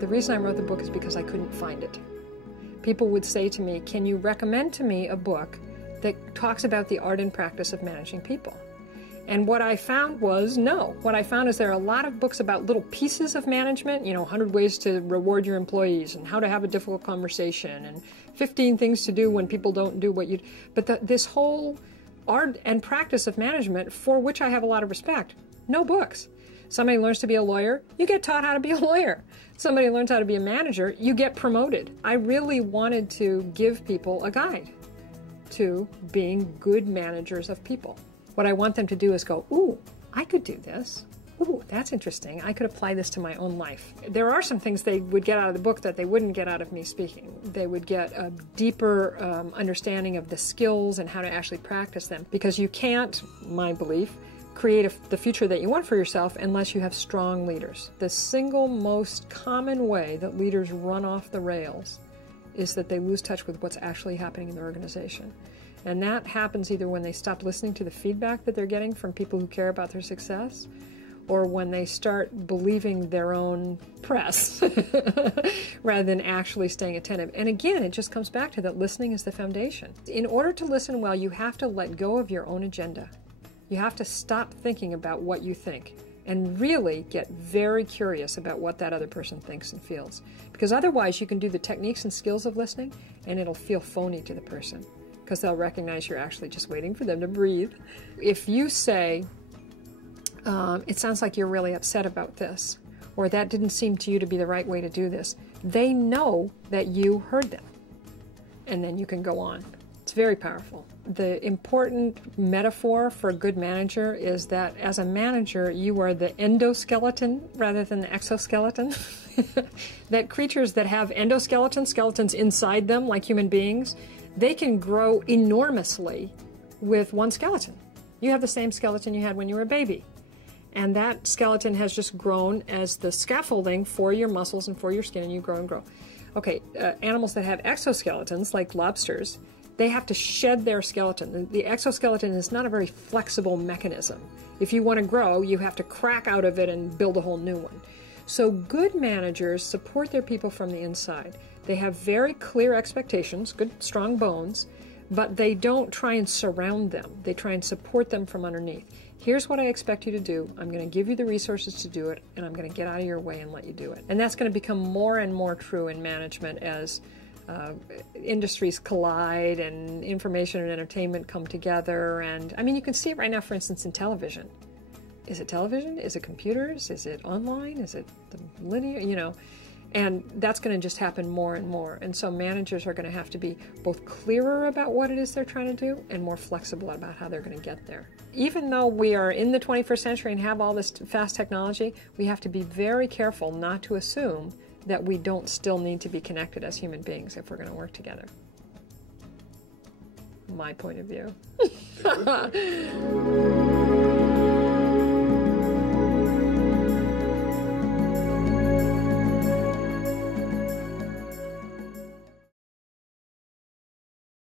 The reason I wrote the book is because I couldn't find it. People would say to me, can you recommend to me a book that talks about the art and practice of managing people? And what I found was no. What I found is there are a lot of books about little pieces of management, 100 ways to reward your employees and how to have a difficult conversation and 15 things to do when people don't do what you do. But this whole art and practice of management, for which I have a lot of respect, no books. Somebody learns to be a lawyer, you get taught how to be a lawyer. Somebody learns how to be a manager, you get promoted. I really wanted to give people a guide to being good managers of people. What I want them to do is go, ooh, I could do this. Ooh, that's interesting. I could apply this to my own life. There are some things they would get out of the book that they wouldn't get out of me speaking. They would get a deeper understanding of the skills and how to actually practice them. Because you can't, my belief, create the future that you want for yourself unless you have strong leaders. The single most common way that leaders run off the rails is that they lose touch with what's actually happening in their organization. And that happens either when they stop listening to the feedback that they're getting from people who care about their success, or when they start believing their own press rather than actually staying attentive. And again, it just comes back to that listening is the foundation. In order to listen well, you have to let go of your own agenda. You have to stop thinking about what you think and really get very curious about what that other person thinks and feels. Because otherwise you can do the techniques and skills of listening and it'll feel phony to the person because they'll recognize you're actually just waiting for them to breathe. If you say, it sounds like you're really upset about this, or that didn't seem to you to be the right way to do this, they know that you heard them. And then you can go on. It's very powerful. The important metaphor for a good manager is that as a manager, you are the endoskeleton rather than the exoskeleton. That creatures that have endoskeletons, skeletons inside them, like human beings, they can grow enormously with one skeleton. You have the same skeleton you had when you were a baby. And that skeleton has just grown as the scaffolding for your muscles and for your skin, and you grow and grow. Okay, animals that have exoskeletons, like lobsters, they have to shed their skeleton. The exoskeleton is not a very flexible mechanism. If you want to grow, you have to crack out of it and build a whole new one. So good managers support their people from the inside. They have very clear expectations, good, strong bones, but they don't try and surround them. They try and support them from underneath. Here's what I expect you to do. I'm going to give you the resources to do it, and I'm going to get out of your way and let you do it. And that's going to become more and more true in management as industries collide and information and entertainment come together. And I mean, you can see it right now, for instance, in television. Is it television? Is it computers? Is it online? Is it the linear? And that's going to just happen more and more. And so managers are going to have to be both clearer about what it is they're trying to do and more flexible about how they're going to get there. Even though we are in the 21st century and have all this fast technology, we have to be very careful not to assume that we don't still need to be connected as human beings if we're going to work together. My point of view.